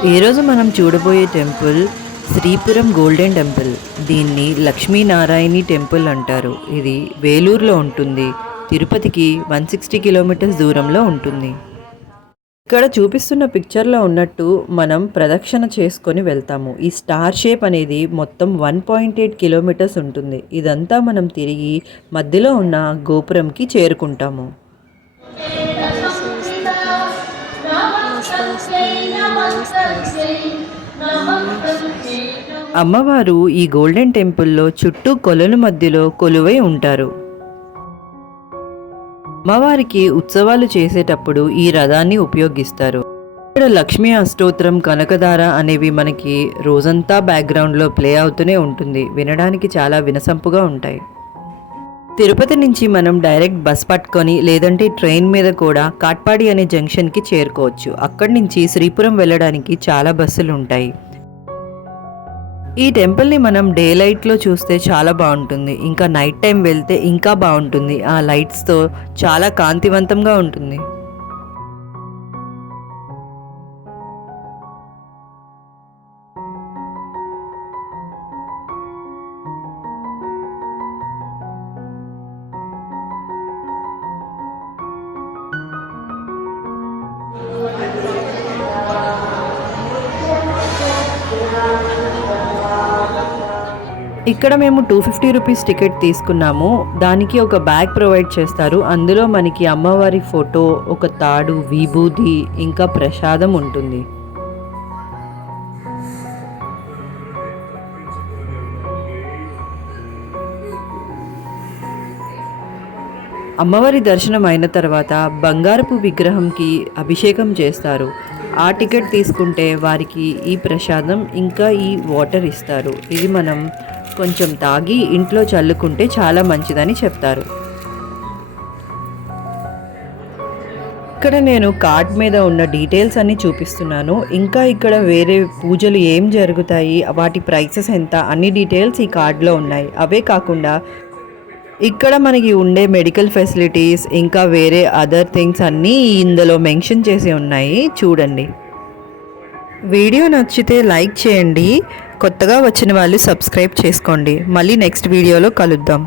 ఈరోజు మనం చూడబోయే టెంపుల్ శ్రీపురం గోల్డెన్ టెంపుల్. దీన్ని లక్ష్మీనారాయణి టెంపుల్ అంటారు. ఇది వేలూరులో ఉంటుంది. తిరుపతికి వన్ సిక్స్టీ కిలోమీటర్స్ దూరంలో ఉంటుంది. ఇక్కడ చూపిస్తున్న పిక్చర్లో ఉన్నట్టు మనం ప్రదక్షిణ చేసుకొని వెళ్తాము. ఈ స్టార్ షేప్ అనేది మొత్తం వన్ పాయింట్ ఎయిట్ కిలోమీటర్స్ ఉంటుంది. ఇదంతా మనం తిరిగి మధ్యలో ఉన్న గోపురంకి చేరుకుంటాము. అమ్మవారు ఈ గోల్డెన్ టెంపుల్లో చుట్టూ కొలలు మధ్యలో కొలువై ఉంటారు. అమ్మవారికి ఉత్సవాలు చేసేటప్పుడు ఈ రథాన్ని ఉపయోగిస్తారు. ఇక్కడ లక్ష్మీ అష్టోత్తరం కనకధార అనేవి మనకి రోజంతా బ్యాక్గ్రౌండ్లో ప్లే అవుతూనే ఉంటుంది. వినడానికి చాలా వినసంపుగా ఉంటాయి. తిరుపతి నుంచి మనం డైరెక్ట్ బస్ పట్టుకొని లేదంటే ట్రైన్ మీద కూడా కాట్పాడి అనే జంక్షన్కి చేరుకోవచ్చు. అక్కడి నుంచి శ్రీపురం వెళ్ళడానికి చాలా బస్సులు ఉంటాయి. ఈ టెంపుల్ని మనం డే లైట్లో చూస్తే చాలా బాగుంటుంది. ఇంకా నైట్ టైం వెళ్తే ఇంకా బాగుంటుంది. ఆ లైట్స్తో చాలా కాంతివంతంగా ఉంటుంది. ఇక్కడ మేము టూ ఫిఫ్టీ రూపీస్ టికెట్ తీసుకున్నాము. దానికి ఒక బ్యాగ్ ప్రొవైడ్ చేస్తారు. అందులో మనకి అమ్మవారి ఫోటో ఒక తాడు విభూది ఇంకా ప్రసాదం ఉంటుంది. అమ్మవారి దర్శనం అయిన తర్వాత బంగారపు విగ్రహంకి అభిషేకం చేస్తారు. ఆ టికెట్ తీసుకుంటే వారికి ఈ ప్రసాదం ఇంకా ఈ వాటర్ ఇస్తారు. ఇది మనం కొంచెం తాగి ఇంట్లో చల్లుకుంటే చాలా మంచిదని చెప్తారు. ఇక్కడ నేను కార్డ్ మీద ఉన్న డీటెయిల్స్ అన్నీ చూపిస్తున్నాను. ఇంకా ఇక్కడ వేరే పూజలు ఏం జరుగుతాయి? వాటి ప్రైసెస్ ఎంత? అన్ని డీటెయిల్స్ ఈ కార్డులో ఉన్నాయి. అవే కాకుండా ఇక్కడ మనకి ఉండే మెడికల్ ఫెసిలిటీస్ ఇంకా వేరే అదర్ థింగ్స్ అన్నీ ఇందులో మెన్షన్ చేసి ఉన్నాయి. చూడండి. వీడియో నచ్చితే లైక్ చేయండి. కొత్తగా వచ్చిన వాళ్ళు సబ్స్క్రైబ్ చేసుకోండి. మళ్ళీ నెక్స్ట్ వీడియోలో కలుద్దాం.